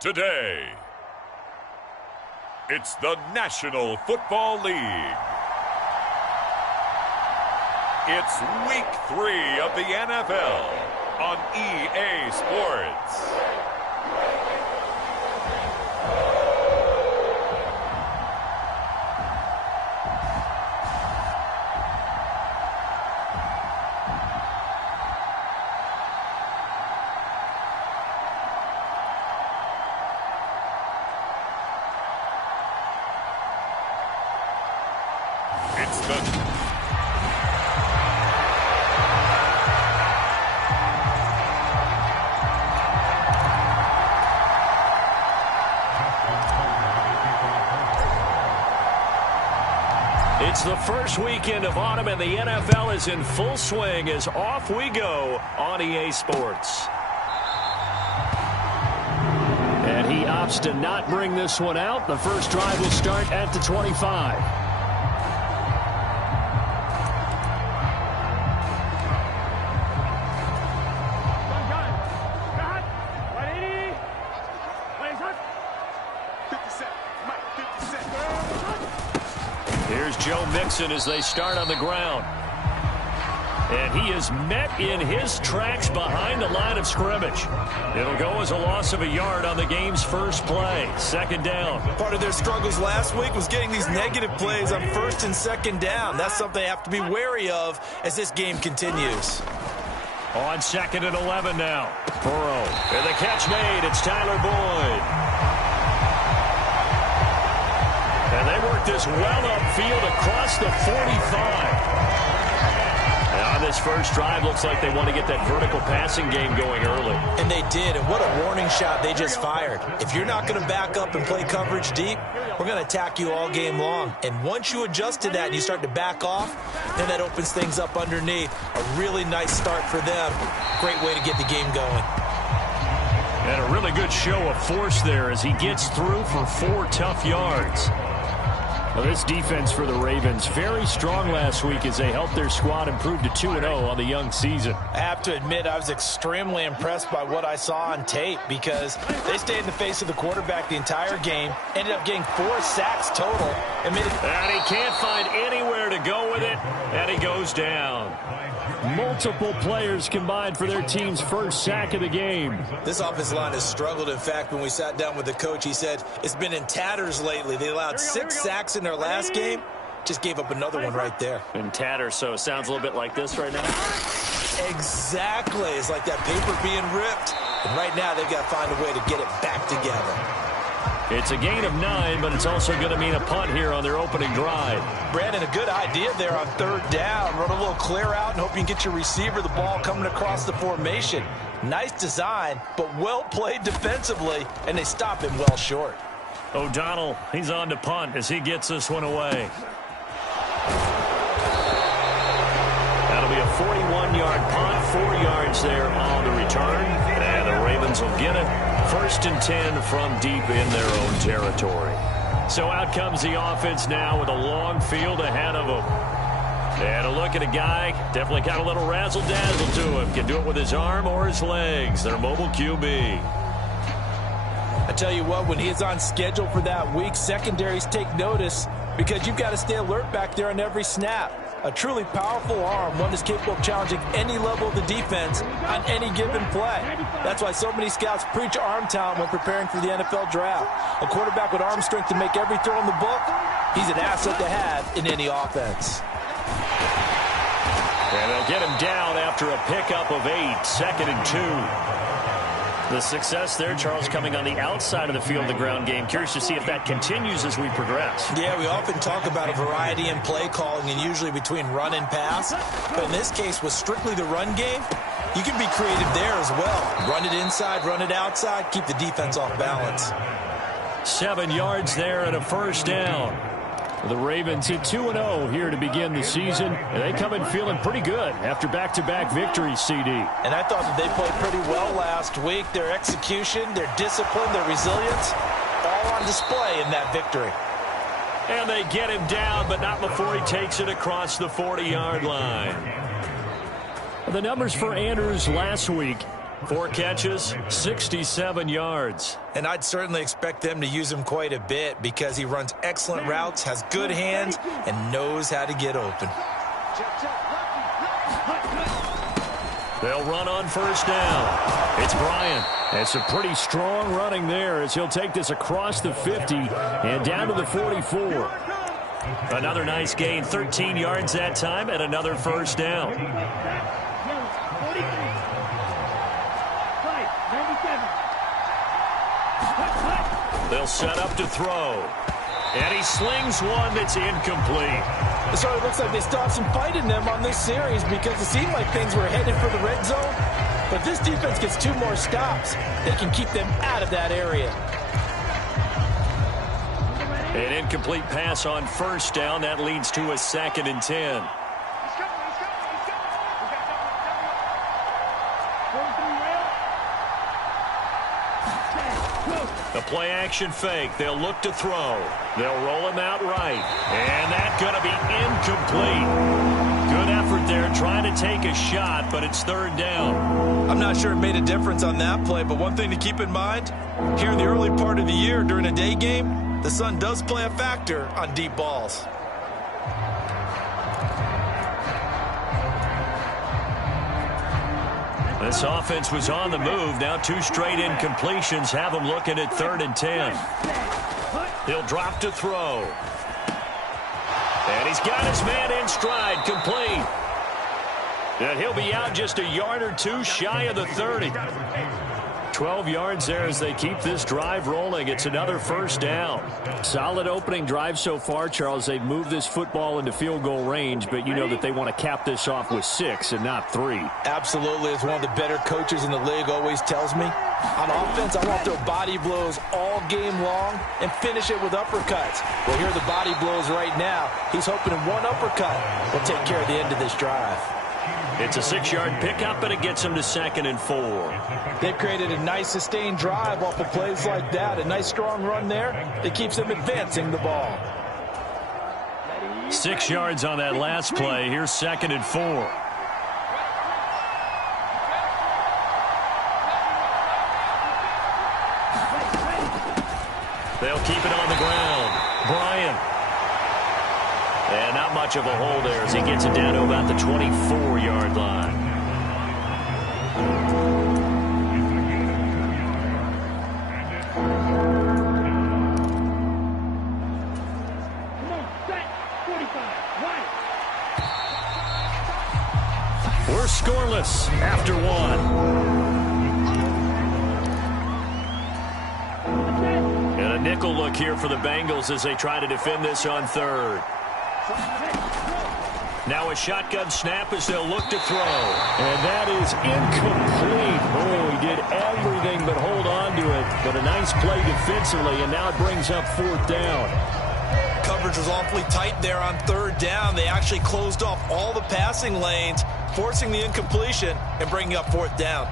Today, it's the National Football League. It's Week 3 of the NFL on EA Sports. It's the first weekend of autumn, and the NFL is in full swing as off we go on EA Sports. And he opts to not bring this one out. The first drive will start at the 25. Here's Joe Mixon as they start on the ground. And he is met in his tracks behind the line of scrimmage. It'll go as a loss of a yard on the game's first play. Second down. Part of their struggles last week was getting these negative plays on first and second down. That's something they have to be wary of as this game continues. On second and 11 now. Burrow. And the catch made. It's Tyler Boyd. And they work this well upfield across the 45. On this first drive, looks like they want to get that vertical passing game going early. And they did, and what a warning shot they just fired. If you're not going to back up and play coverage deep, we're going to attack you all game long. And once you adjust to that and you start to back off, then that opens things up underneath. A really nice start for them. Great way to get the game going. And a really good show of force there as he gets through for 4 tough yards. Well, this defense for the Ravens, very strong last week as they helped their squad improve to 2-0 on the young season. I have to admit, I was extremely impressed by what I saw on tape because they stayed in the face of the quarterback the entire game, ended up getting 4 sacks total. And he can't find anywhere to go with it, and he goes down. Multiple players combined for their team's first sack of the game. This offensive line has struggled. In fact, when we sat down with the coach, he said it's been in tatters lately. They allowed 6 sacks in their last game. Just gave up another one right there. In tatters, so it sounds a little bit like this right now. Exactly. It's like that paper being ripped. And right now, they've got to find a way to get it back together. It's a gain of 9, but it's also going to mean a punt here on their opening drive. Brandon, a good idea there on third down. Run a little clear out and hope you can get your receiver the ball coming across the formation. Nice design, but well played defensively, and they stop him well short. O'Donnell, he's on to punt as he gets this one away. That'll be a 41-yard punt, 4 yards there on the return. And the Ravens will get it. 1st and 10 from deep in their own territory. So out comes the offense now with a long field ahead of them. And a look at a guy, definitely got a little razzle-dazzle to him. Can do it with his arm or his legs. Their mobile QB. I tell you what, when he is on schedule for that week, secondaries take notice because you've got to stay alert back there on every snap. A truly powerful arm, one that's capable of challenging any level of the defense on any given play. That's why so many scouts preach arm talent when preparing for the NFL draft. A quarterback with arm strength to make every throw in the book, he's an asset to have in any offense. And they'll get him down after a pickup of 8, 2nd and 2. The success there, Charles, coming on the outside of the field, the ground game. Curious to see if that continues as we progress. Yeah, we often talk about a variety in play calling and usually between run and pass. But in this case, with strictly the run game, you can be creative there as well. Run it inside, run it outside, keep the defense off balance. 7 yards there and a 1st down. The Ravens hit 2-0 here to begin the season, and they come in feeling pretty good after back-to-back victories, CD. And I thought that they played pretty well last week. Their execution, their discipline, their resilience, all on display in that victory. And they get him down, but not before he takes it across the 40-yard line. The numbers for Andrews last week: 4 catches, 67 yards. And I'd certainly expect them to use him quite a bit because he runs excellent routes, has good hands, and knows how to get open. They'll run on 1st down. It's Bryant. It's a pretty strong running there as he'll take this across the 50 and down to the 44. Another nice gain, 13 yards that time, and another 1st down. They'll set up to throw. And he slings one that's incomplete. It sort of looks like they still have some fight in them on this series because it seemed like things were headed for the red zone. But this defense gets 2 more stops. They can keep them out of that area. An incomplete pass on 1st down. That leads to a 2nd and 10. The play-action fake. They'll look to throw. They'll roll him out right. And that's going to be incomplete. Good effort there trying to take a shot, but it's 3rd down. I'm not sure it made a difference on that play, but one thing to keep in mind, here in the early part of the year during a day game, the sun does play a factor on deep balls. This offense was on the move. Now 2 straight incompletions have them looking at 3rd and 10. He'll drop to throw. And he's got his man in stride, complete. And he'll be out just a yard or 2 shy of the 30. 12 yards there as they keep this drive rolling. It's another first down. Solid opening drive so far, Charles. They've moved this football into field goal range, but you know that they want to cap this off with 6 and not 3. Absolutely. As one of the better coaches in the league always tells me, on offense, I want to throw body blows all game long and finish it with uppercuts. Well, here are the body blows right now. He's hoping in one uppercut will take care of the end of this drive. It's a 6-yard pickup, and it gets him to 2nd and 4. They've created a nice sustained drive off of plays like that. A nice strong run there. It keeps them advancing the ball. 6 yards on that last play. Here's 2nd and 4. They'll keep it on the ground. Bryant. And not much of a hole there as he gets it down to about the 24-yard line. We're scoreless after 1. And a nickel look here for the Bengals as they try to defend this on 3rd. Now a shotgun snap as they'll look to throw. And that is incomplete. Oh, he did everything but hold on to it. But a nice play defensively, and now it brings up 4th down. Coverage was awfully tight there on 3rd down. They actually closed off all the passing lanes, forcing the incompletion and bringing up 4th down.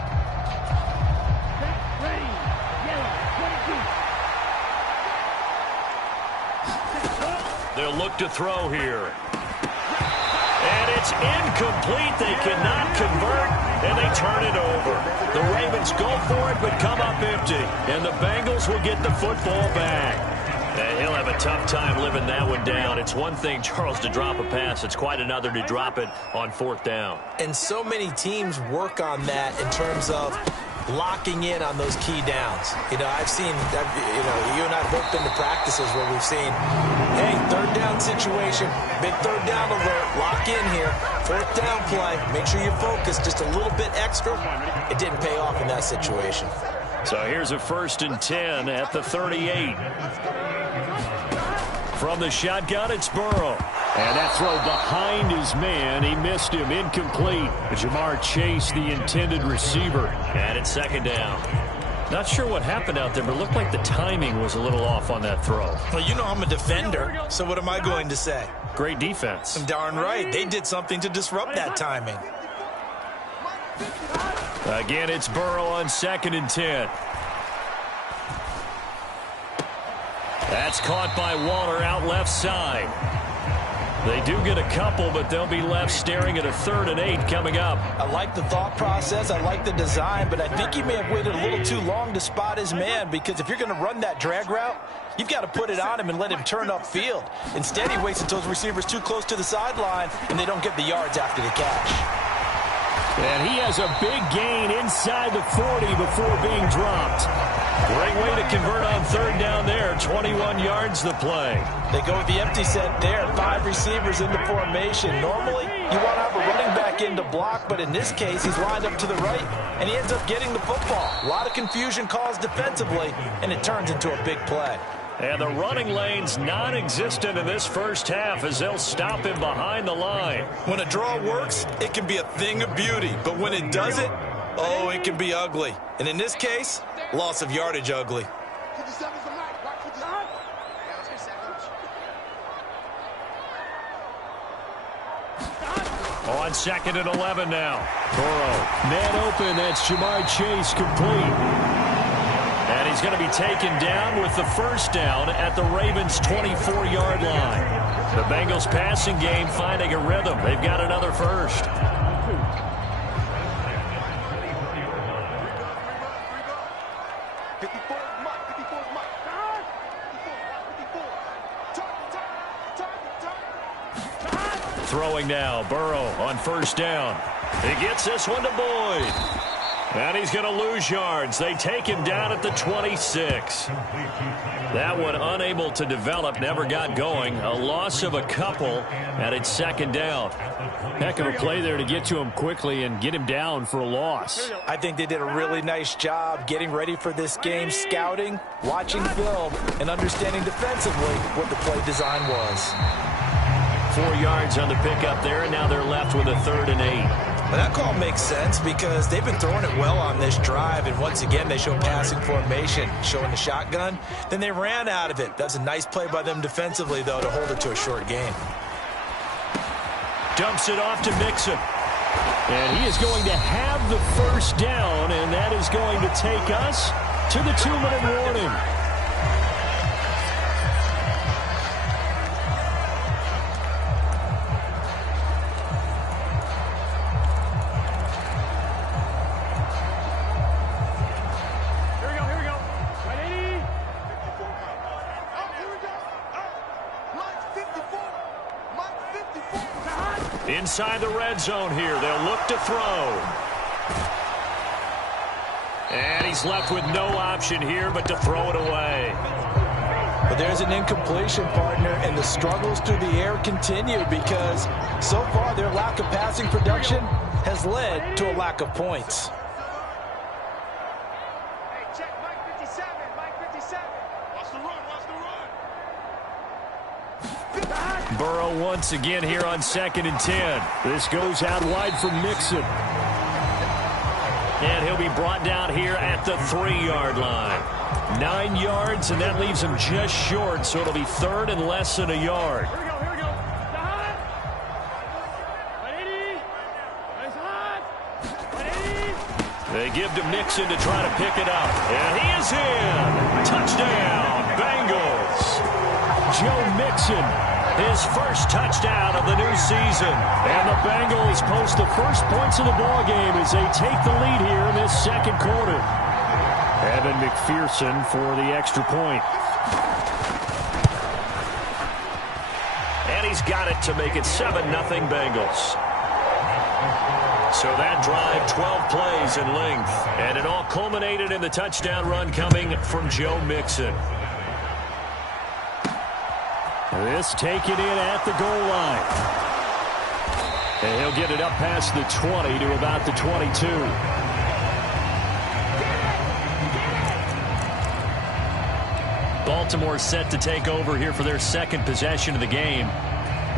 They'll look to throw here. And it's incomplete. They cannot convert, and they turn it over. The Ravens go for it, but come up empty. And the Bengals will get the football back. And he'll have a tough time living that one down. It's one thing, Charles, to drop a pass. It's quite another to drop it on 4th down. And so many teams work on that in terms of locking in on those key downs. You know, I've seen, you and I have both been to practices where we've seen, hey, 3rd down situation, big 3rd down alert, lock in here, 4th down play, make sure you focus just a little bit extra. It didn't pay off in that situation. So here's a 1st and 10 at the 38. From the shotgun, it's Burrow. And that throw behind his man, he missed him, incomplete. Jamar Chase, the intended receiver. And it's 2nd down. Not sure what happened out there, but it looked like the timing was a little off on that throw. Well, you know I'm a defender, so what am I going to say? Great defense. Darn right. They did something to disrupt that timing. Again, it's Burrow on 2nd and 10. That's caught by Waller out left side. They do get a couple, but they'll be left staring at a 3rd and 8 coming up. I like the thought process. I like the design, but I think he may have waited a little too long to spot his man, because if you're going to run that drag route, you've got to put it on him and let him turn upfield. Instead, he waits until his receiver's too close to the sideline, and they don't get the yards after the catch. And he has a big gain inside the 40 before being dropped. Great way to convert on 3rd down there. 21 yards the play. They go with the empty set there. 5 receivers into formation. Normally, you want to have a running back in to block, but in this case, he's lined up to the right, and he ends up getting the football. A lot of confusion caused defensively, and it turns into a big play. And the running lane's non-existent in this first half as they'll stop him behind the line. When a draw works, it can be a thing of beauty, but when it doesn't, oh, it can be ugly. And in this case, loss of yardage ugly. On 2nd and 11 now. Burrow, man open, that's Jamar Chase, complete. And he's going to be taken down with the 1st down at the Ravens' 24-yard line. The Bengals passing game finding a rhythm. They've got another 1st. Throwing now, Burrow on first down. He gets this one to Boyd. And he's going to lose yards. They take him down at the 26. That one unable to develop, never got going. A loss of a couple, and it's second down. Heck of a play there to get to him quickly and get him down for a loss. I think they did a really nice job getting ready for this game, scouting, watching film, and understanding defensively what the play design was. 4 yards on the pickup there, and now they're left with a 3rd and 8. But that call makes sense because they've been throwing it well on this drive, and once again they show passing formation, showing the shotgun. Then they ran out of it. That's a nice play by them defensively, though, to hold it to a short gain. Dumps it off to Mixon. And he is going to have the first down, and that is going to take us to the 2-minute warning. Inside the red zone here. They'll look to throw. And he's left with no option here but to throw it away. But there's an incompletion, partner, and the struggles through the air continue because so far their lack of passing production has led to a lack of points. Hey, check Mike 57. Mike 57. Watch the run. Watch the run. Burrow once again here on 2nd and 10. This goes out wide for Mixon. And he'll be brought down here at the 3-yard line. 9 yards, and that leaves him just short, so it'll be 3rd and less than a yard. Here we go. Here we go. The hot. 180. Nice hot. 180. They give to Mixon to try to pick it up. And he is in. Touchdown, Bengals. Joe Mixon, his first touchdown of the new season. And the Bengals post the first points of the ballgame as they take the lead here in this second quarter. Evan McPherson for the extra point. And he's got it to make it 7-0 Bengals. So that drive, 12 plays in length. And it all culminated in the touchdown run coming from Joe Mixon. This taken in at the goal line. And he'll get it up past the 20 to about the 22. Baltimore set to take over here for their second possession of the game.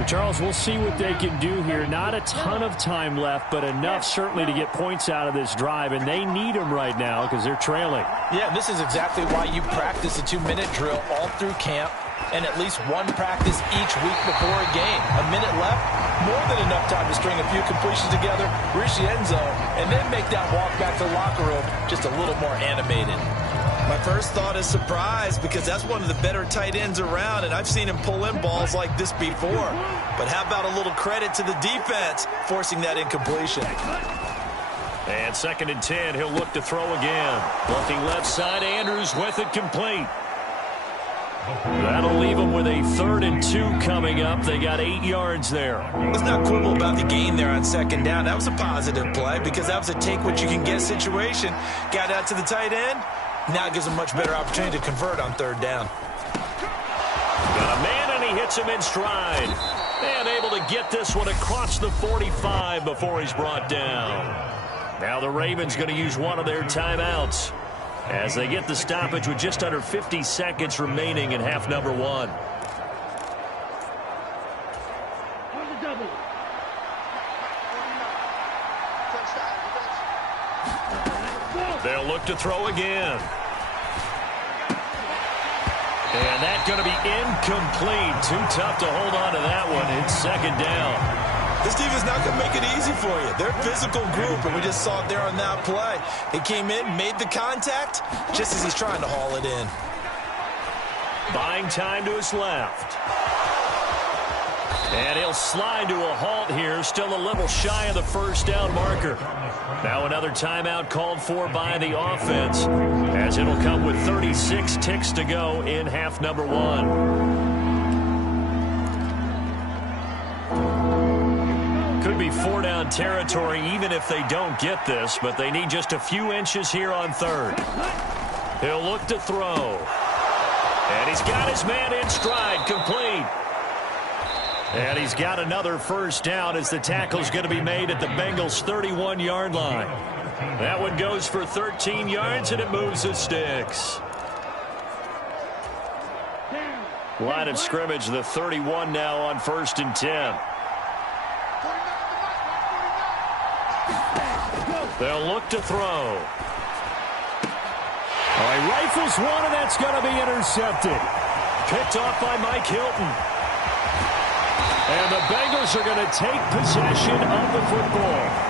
Charles, we'll see what they can do here. Not a ton of time left, but enough certainly to get points out of this drive, and they need them right now because they're trailing. Yeah, this is exactly why you practice a 2-minute drill all through camp and at least one practice each week before a game. A minute left, more than enough time to string a few completions together, reach the end zone, and then make that walk back to the locker room just a little more animated. My first thought is surprise because that's one of the better tight ends around, and I've seen him pull in balls like this before. But how about a little credit to the defense forcing that incompletion? And 2nd and 10, he'll look to throw again. Looking left side, Andrews with it complete. That'll leave them with a 3rd and 2 coming up. They got 8 yards there. Let's not quibble about the gain there on 2nd down. That was a positive play because that was a take-what-you-can-get situation. Got out to the tight end. Now it gives them a much better opportunity to convert on 3rd down. Got a man, and he hits him in stride. And able to get this one across the 45 before he's brought down. Now the Ravens going to use one of their timeouts as they get the stoppage with just under 50 seconds remaining in half number 1. They'll look to throw again. And that's going to be incomplete. Too tough to hold on to that one. It's 2nd down. This defense is not going to make it easy for you. They're a physical group, and we just saw it there on that play. He came in, made the contact, just as he's trying to haul it in. Buying time to his left. And he'll slide to a halt here. Still a little shy of the 1st down marker. Now another timeout called for by the offense, as it'll come with 36 ticks to go in half number 1. to be 4-down territory even if they don't get this, but they need just a few inches here on third. He'll look to throw. And he's got his man in stride, complete. And he's got another first down as the tackle's going to be made at the Bengals' 31-yard line. That one goes for 13 yards, and it moves the sticks. Line of scrimmage, the 31 now on 1st and 10. They'll look to throw. All right, rifles one, and that's going to be intercepted. Picked off by Mike Hilton. And the Bengals are going to take possession of the football.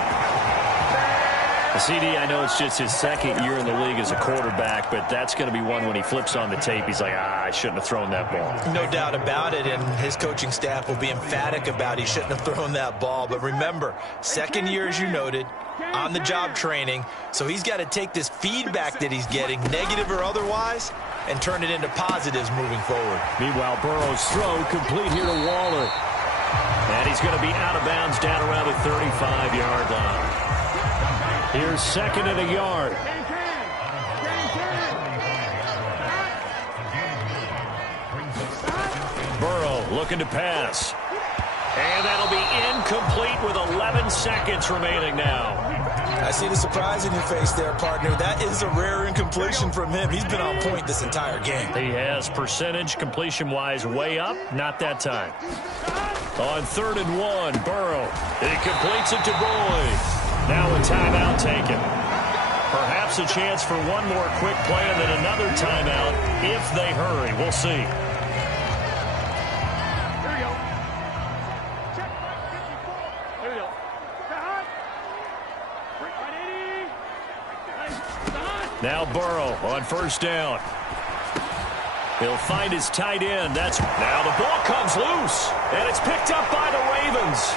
CD, I know it's just his second year in the league as a quarterback, but that's going to be one when he flips on the tape. He's like, I shouldn't have thrown that ball. No doubt about it, and his coaching staff will be emphatic about he shouldn't have thrown that ball. But remember, second year, as you noted, on-the-job training, so he's got to take this feedback that he's getting, negative or otherwise, and turn it into positives moving forward. Meanwhile, Burrow's throw complete here to Waller. And he's going to be out of bounds down around the 35-yard line. Here's 2nd and a yard. Burrow looking to pass. And that'll be incomplete with 11 seconds remaining now. I see the surprise in your face there, partner. That is a rare incompletion from him. He's been on point this entire game. He has percentage completion-wise way up. Not that time. On 3rd and 1, Burrow. He completes it to Boyd. Now a timeout taken. Perhaps a chance for one more quick play and then another timeout if they hurry. We'll see. Here we go. Check 54. Here we go. Now Burrow on 1st down. He'll find his tight end. Now the ball comes loose, and it's picked up by the Ravens.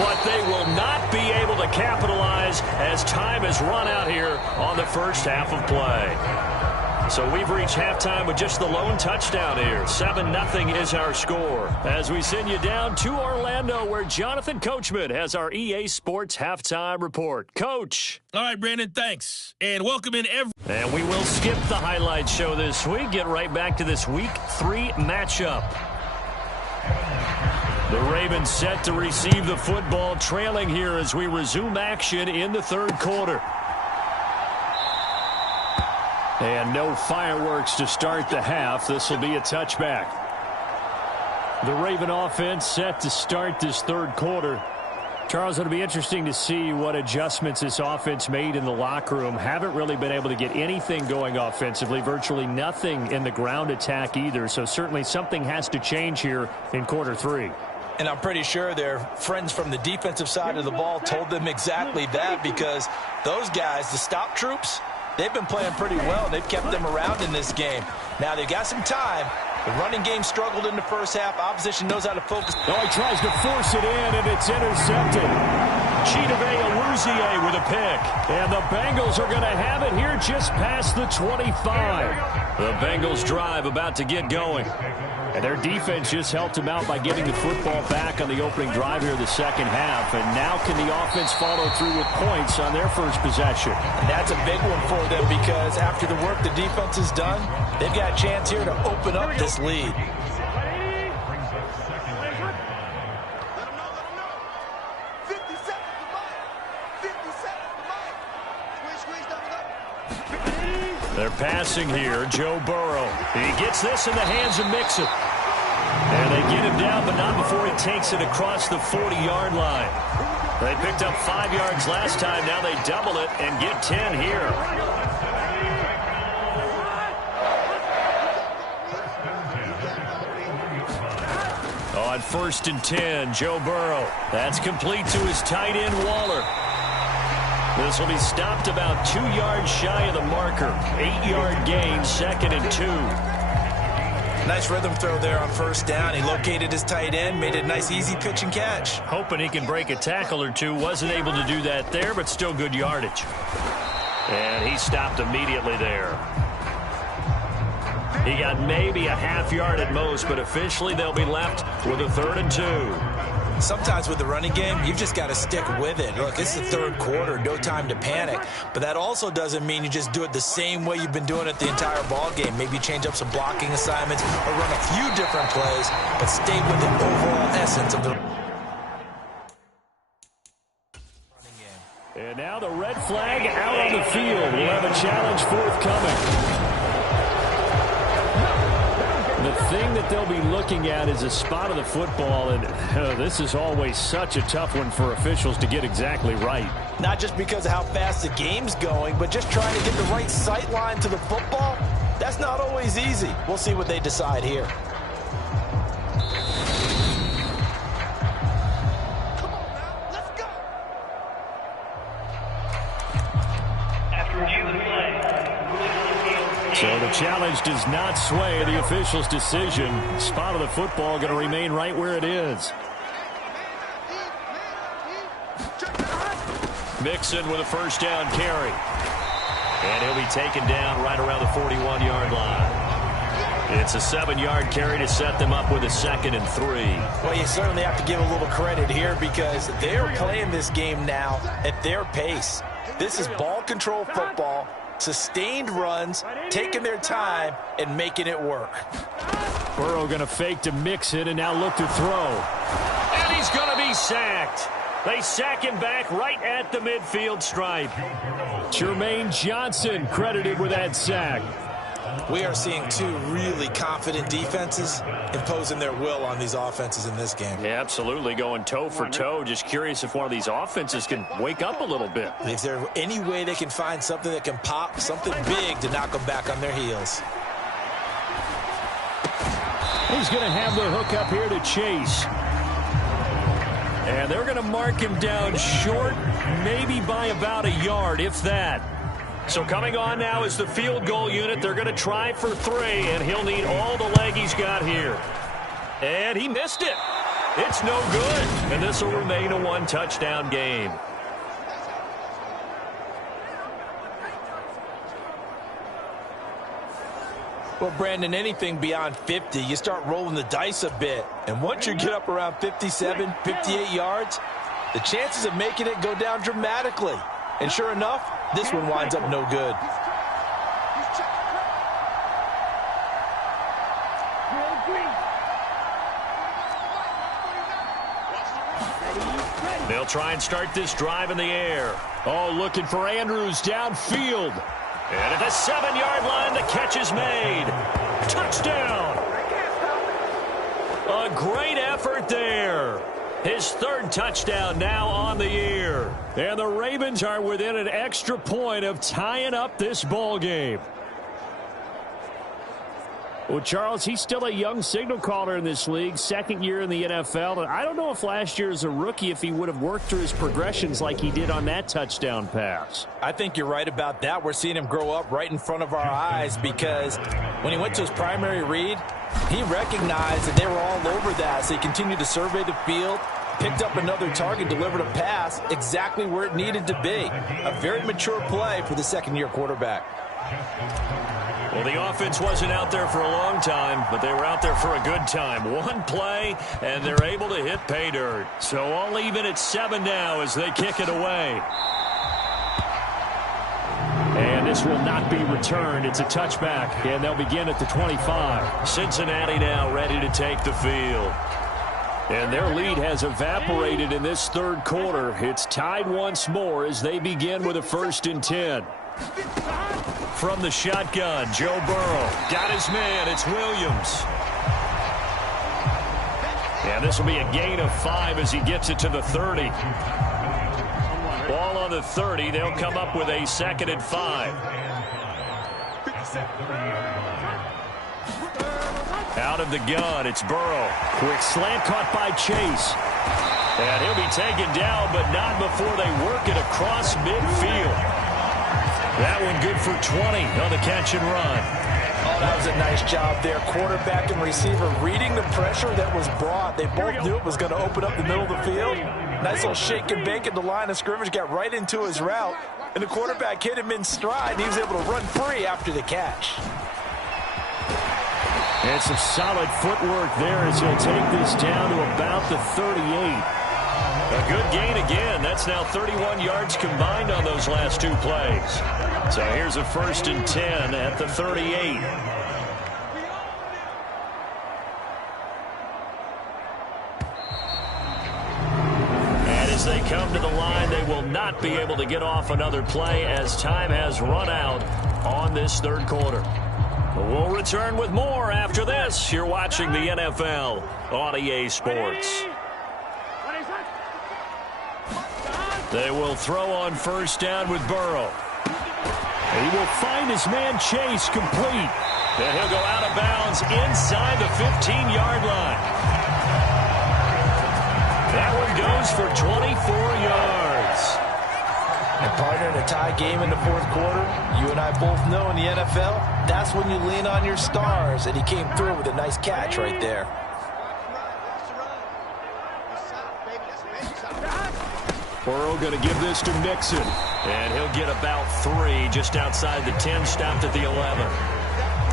But they will not be able to capitalize as time has run out here on the first half of play. So we've reached halftime with just the lone touchdown here. 7-0 is our score. As we send you down to Orlando, where Jonathan Coachman has our EA Sports halftime report. Coach. All right, Brandon, thanks. And welcome in And we will skip the highlight show this week. Get right back to this Week 3 matchup. The Ravens set to receive the football, trailing here as we resume action in the 3rd quarter. And no fireworks to start the half. This will be a touchback. The Raven offense set to start this 3rd quarter. Charles, it'll be interesting to see what adjustments this offense made in the locker room. Haven't really been able to get anything going offensively, virtually nothing in the ground attack either. So certainly something has to change here in quarter 3. And I'm pretty sure their friends from the defensive side of the ball told them exactly that, because those guys, the stop troops, they've been playing pretty well. They've kept them around in this game. Now they've got some time. The running game struggled in the first half. Opposition knows how to focus. Oh, he tries to force it in, and it's intercepted. Chidobe Awuzie with a pick. And the Bengals are going to have it here just past the 25. The Bengals drive about to get going. And their defense just helped them out by getting the football back on the opening drive here in the second half. And now can the offense follow through with points on their first possession? And that's a big one for them, because after the work the defense has done, they've got a chance here to open up this lead. They're passing here. Joe Burrow. He gets this in the hands of Mixon. And they get him down, but not before he takes it across the 40-yard line. They picked up 5 yards last time. Now they double it and get 10 here. On 1st and 10, Joe Burrow. That's complete to his tight end, Waller. This will be stopped about 2 yards shy of the marker. 8-yard gain, 2nd and 2. Nice rhythm throw there on 1st down. He located his tight end, made it a nice, easy pitch and catch. Hoping he can break a tackle or two. Wasn't able to do that there, but still good yardage. And he stopped immediately there. He got maybe a half yard at most, but officially they'll be left with a 3rd and 2. Sometimes with the running game, you've just got to stick with it. Look, it's the third quarter, no time to panic. But that also doesn't mean you just do it the same way you've been doing it the entire ball game. Maybe change up some blocking assignments or run a few different plays, but stay with the overall essence of the running game. And now the red flag out on the field. We'll have a challenge forthcoming. The thing that they'll be looking at is a spot of the football, and this is always such a tough one for officials to get exactly right. Not just because of how fast the game's going, but just trying to get the right sight line to the football. That's not always easy. We'll see what they decide here. Come on now, let's go. After review of the play. So the challenge does not sway the official's decision. Spot of the football going to remain right where it is. Mixon with a first down carry. And he'll be taken down right around the 41-yard line. It's a 7-yard carry to set them up with a 2nd and 3. Well, you certainly have to give a little credit here because they're playing this game now at their pace. This is ball control football. Sustained runs, taking their time, and making it work. Burrow going to fake to Mixon and now look to throw. And he's going to be sacked. They sack him back right at the midfield stripe. Jermaine Johnson credited with that sack. We are seeing two really confident defenses imposing their will on these offenses in this game. Yeah, absolutely, going toe for toe. Just curious if one of these offenses can wake up a little bit. Is there any way they can find something that can pop, something big to knock them back on their heels? He's going to have the hook up here to Chase. And they're going to mark him down short, maybe by about a yard, if that. So coming on now is the field goal unit. They're going to try for 3, and he'll need all the leg he's got here. And he missed it. It's no good. And this will remain a 1-touchdown game. Well, Brandon, anything beyond 50, you start rolling the dice a bit. And once you get up around 57, 58 yards, the chances of making it go down dramatically. And sure enough, this one winds up no good. They'll try and start this drive in the air. Oh, looking for Andrews downfield. And at the 7-yard line, the catch is made. Touchdown! A great effort there. His 3rd touchdown now on the year. And the Ravens are within an extra point of tying up this ball game. Well, Charles, he's still a young signal caller in this league, 2nd year in the NFL. And I don't know if last year as a rookie, if he would have worked through his progressions like he did on that touchdown pass. I think you're right about that. We're seeing him grow up right in front of our eyes because when he went to his primary read, he recognized that they were all over that. So he continued to survey the field, picked up another target, delivered a pass exactly where it needed to be. A very mature play for the 2nd-year quarterback. Well, the offense wasn't out there for a long time, but they were out there for a good time. One play, and they're able to hit pay dirt. So all even at 7 now as they kick it away. And this will not be returned. It's a touchback, and they'll begin at the 25. Cincinnati now ready to take the field. And their lead has evaporated in this 3rd quarter. It's tied once more as they begin with a 1st and 10. From the shotgun, Joe Burrow got his man. It's Williams. And this will be a gain of 5 as he gets it to the 30. Ball on the 30. They'll come up with a 2nd and 5. Out of the gun, it's Burrow. Quick slant caught by Chase. And he'll be taken down, but not before they work it across midfield. That one good for 20 on the catch and run. Oh, that was a nice job there. Quarterback and receiver reading the pressure that was brought. They both knew it was going to open up the middle of the field. Nice little shake and bake at the line of scrimmage, got right into his route. And the quarterback hit him in stride. And he was able to run free after the catch. And some solid footwork there as he'll take this down to about the 38. A good gain again. That's now 31 yards combined on those last two plays. So here's a 1st and 10 at the 38. And as they come to the line, they will not be able to get off another play as time has run out on this third quarter. We'll return with more after this. You're watching the NFL on EA Sports. They will throw on 1st down with Burrow. He will find his man Chase complete. And he'll go out of bounds inside the 15-yard line. That one goes for 24 yards. And partner, in a tie game in the fourth quarter, you and I both know in the NFL, that's when you lean on your stars. And he came through with a nice catch right there. Burrow going to give this to Mixon. And he'll get about 3 just outside the 10, stopped at the 11.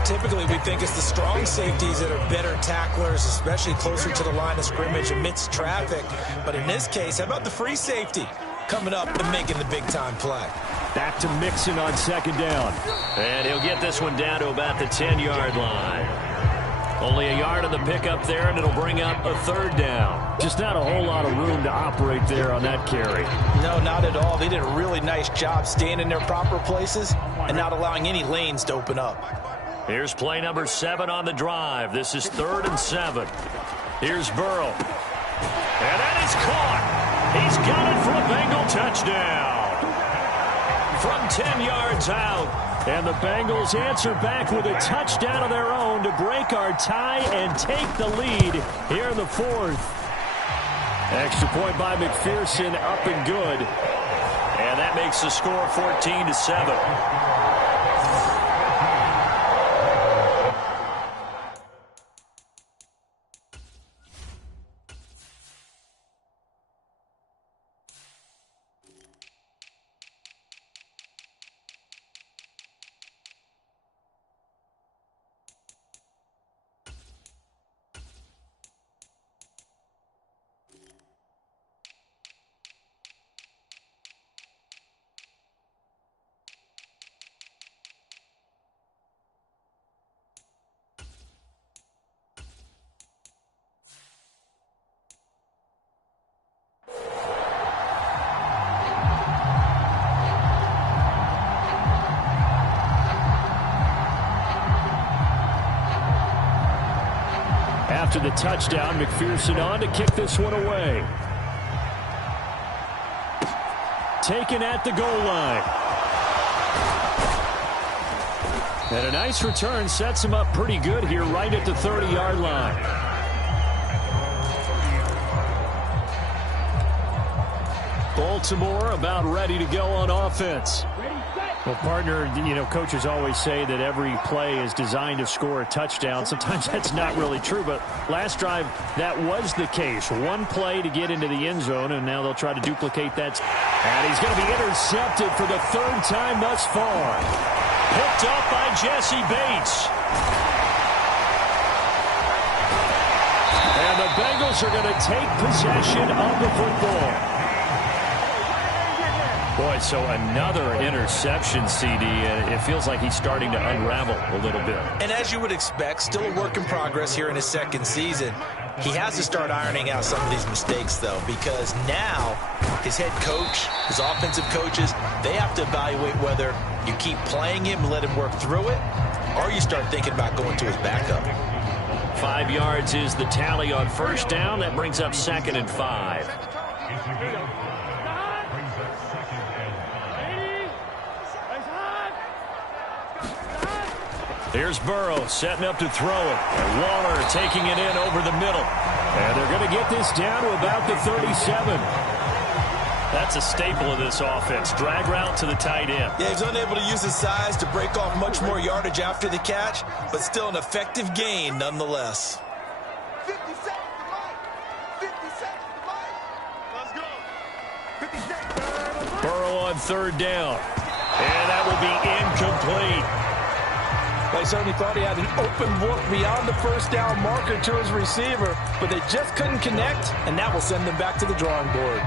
Typically, we think it's the strong safeties that are better tacklers, especially closer to the line of scrimmage amidst traffic. But in this case, how about the free safety coming up and making the big-time play? Back to Mixon on 2nd down. And he'll get this one down to about the 10-yard line. Only a yard on the pickup there, and it'll bring up a 3rd down. Just not a whole lot of room to operate there on that carry. No, not at all. They did a really nice job staying in their proper places and not allowing any lanes to open up. Here's play number 7 on the drive. This is 3rd and 7. Here's Burrow. And that is caught. He's got it for a Bengal touchdown. From 10 yards out. And the Bengals answer back with a touchdown of their own to break our tie and take the lead here in the 4th. Extra point by McPherson, up and good. And that makes the score 14-7. After the touchdown, McPherson on to kick this one away. Taken at the goal line. And a nice return sets him up pretty good here right at the 30-yard line. Baltimore about ready to go on offense. Well, partner, you know, coaches always say that every play is designed to score a touchdown. Sometimes that's not really true, but last drive, that was the case. One play to get into the end zone, and now they'll try to duplicate that. And he's going to be intercepted for the 3rd time thus far. Picked up by Jesse Bates. And the Bengals are going to take possession of the football. Boy, so another interception, CD. It feels like he's starting to unravel a little bit. And as you would expect, still a work in progress here in his 2nd season. He has to start ironing out some of these mistakes, though, because now his head coach, his offensive coaches, they have to evaluate whether you keep playing him and let him work through it, or you start thinking about going to his backup. 5 yards is the tally on 1st down. That brings up 2nd and 5. Here's Burrow setting up to throw it. And Waller taking it in over the middle. And they're going to get this down to about the 37. That's a staple of this offense. Drag route to the tight end. Yeah, he's unable to use his size to break off much more yardage after the catch, but still an effective gain nonetheless. 50 seconds to Mike. 50 seconds to Mike. Let's go. 50 seconds. Burrow on 3rd down. And that will be incomplete. They certainly thought he had an open look beyond the first down marker to his receiver, but they just couldn't connect, and that will send them back to the drawing board.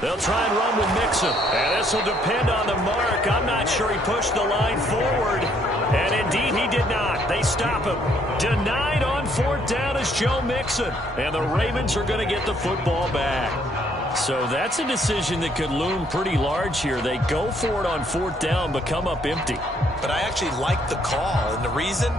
They'll try and run with Mixon. And this will depend on the mark. I'm not sure he pushed the line forward. And indeed, he did not. They stop him. Denied on fourth down is Joe Mixon. And the Ravens are going to get the football back. So that's a decision that could loom pretty large here. They go for it on fourth down, but come up empty. But I actually like the call. And the reason?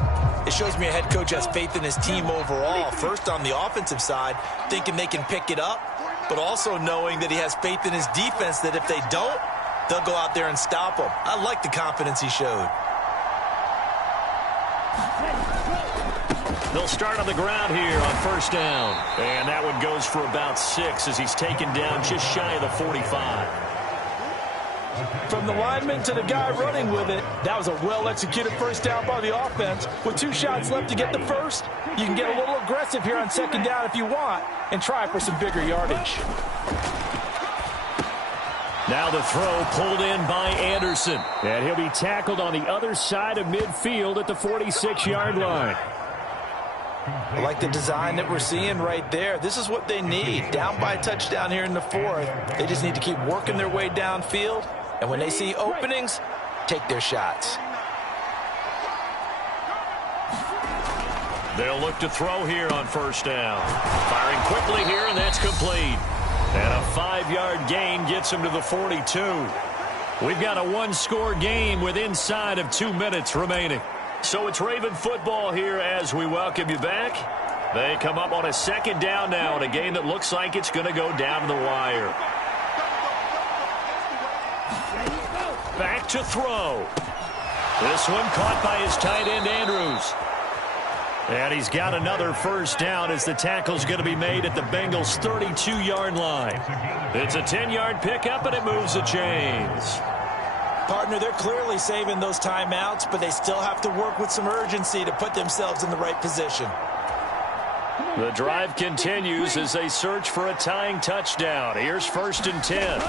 It shows me a head coach has faith in his team overall. First, on the offensive side, thinking they can pick it up, but also knowing that he has faith in his defense that if they don't, they'll go out there and stop him. I like the confidence he showed. They'll start on the ground here on first down. And that one goes for about 6 as he's taken down just shy of the 45. From the lineman to the guy running with it, that was a well-executed first down by the offense. With 2 shots left to get the first, you can get a little aggressive here on second down if you want and try for some bigger yardage. Now the throw pulled in by Anderson. And he'll be tackled on the other side of midfield at the 46-yard line. I like the design that we're seeing right there. This is what they need. Down by a touchdown here in the fourth. They just need to keep working their way downfield. And when they see openings, take their shots. They'll look to throw here on first down. Firing quickly here, and that's complete. And a 5-yard gain gets him to the 42. We've got a one-score game with inside of 2 minutes remaining. So it's Raven football here as we welcome you back. They come up on a second down now in a game that looks like it's going to go down to the wire. Back to throw. This one caught by his tight end, Andrews. And he's got another first down as the tackle's going to be made at the Bengals' 32-yard line. It's a 10-yard pickup, and it moves the chains. Partner, they're clearly saving those timeouts, but they still have to work with some urgency to put themselves in the right position. The drive continues as they search for a tying touchdown. Here's first and 10.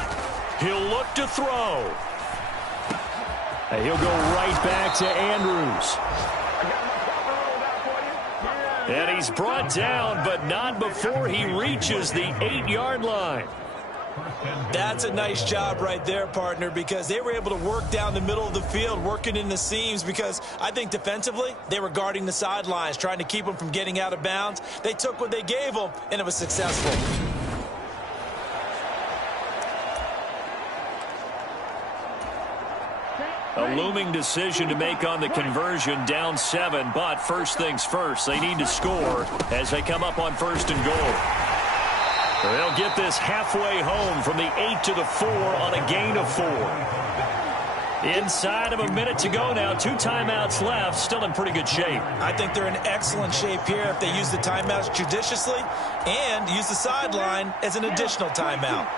He'll look to throw. And he'll go right back to Andrews. And he's brought down, but not before he reaches the 8-yard line. That's a nice job right there, partner, because they were able to work down the middle of the field, working in the seams, because I think defensively they were guarding the sidelines, trying to keep them from getting out of bounds. They took what they gave them, and it was successful. A looming decision to make on the conversion, down 7, but first things first, they need to score as they come up on first and goal. They'll get this halfway home from the 8 to the 4 on a gain of 4. Inside of a minute to go now, 2 timeouts left, still in pretty good shape. I think they're in excellent shape here if they use the timeouts judiciously and use the sideline as an additional timeout.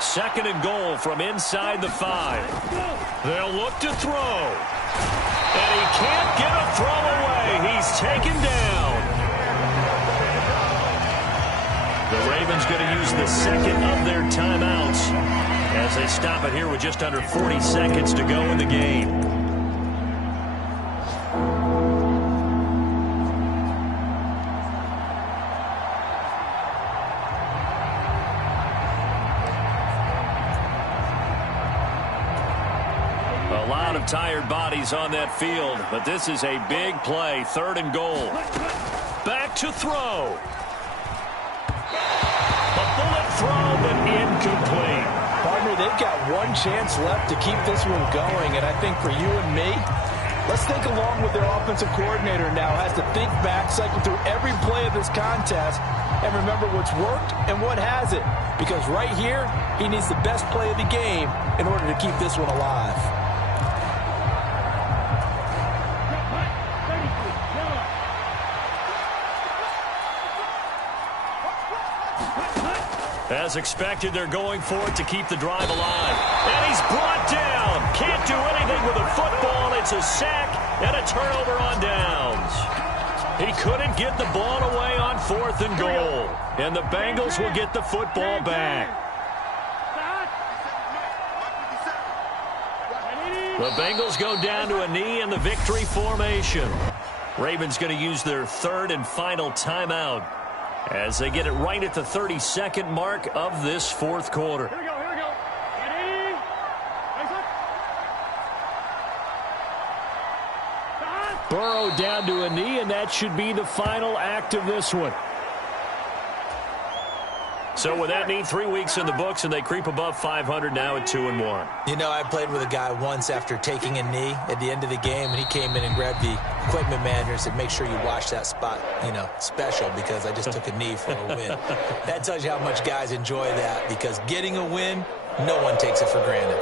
Second and goal from inside the 5. They'll look to throw. And he can't get a throw away. He's taken down. The Ravens going to use the second of their timeouts as they stop it here with just under 40 seconds to go in the game. A lot of tired bodies on that field, but this is a big play. Third and goal. Back to throw. A bullet throw, but incomplete. Partner, they've got one chance left to keep this one going, and I think for you and me, let's think along with their offensive coordinator now. Has to think back, cycle through every play of this contest, and remember what's worked and what hasn't. Because right here, he needs the best play of the game in order to keep this one alive. As expected, they're going for it to keep the drive alive. And he's brought down. Can't do anything with a football. It's a sack and a turnover on downs. He couldn't get the ball away on 4th and goal. And the Bengals will get the football back. The Bengals go down to a knee in the victory formation. Ravens going to use their 3rd and final timeout as they get it right at the 32nd mark of this 4th quarter. Burrow down to a knee, and that should be the final act of this one. So with that knee, 3 weeks in the books, and they creep above 500 now at 2-1. You know, I played with a guy once after taking a knee at the end of the game, and he came in and grabbed the equipment manager and said, make sure you wash that spot, special, because I just took a knee for a win. That tells you how much guys enjoy that, because getting a win, no one takes it for granted.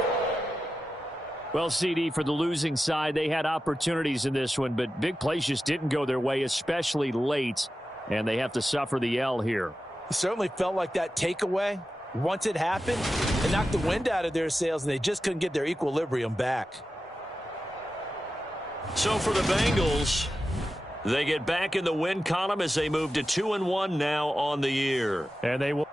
Well, CD, for the losing side, they had opportunities in this one, but big plays just didn't go their way, especially late, and they have to suffer the L here. It certainly felt like that takeaway, once it happened, it knocked the wind out of their sails, and they just couldn't get their equilibrium back. So for the Bengals, they get back in the win column as they move to 2-1 now on the year. And they will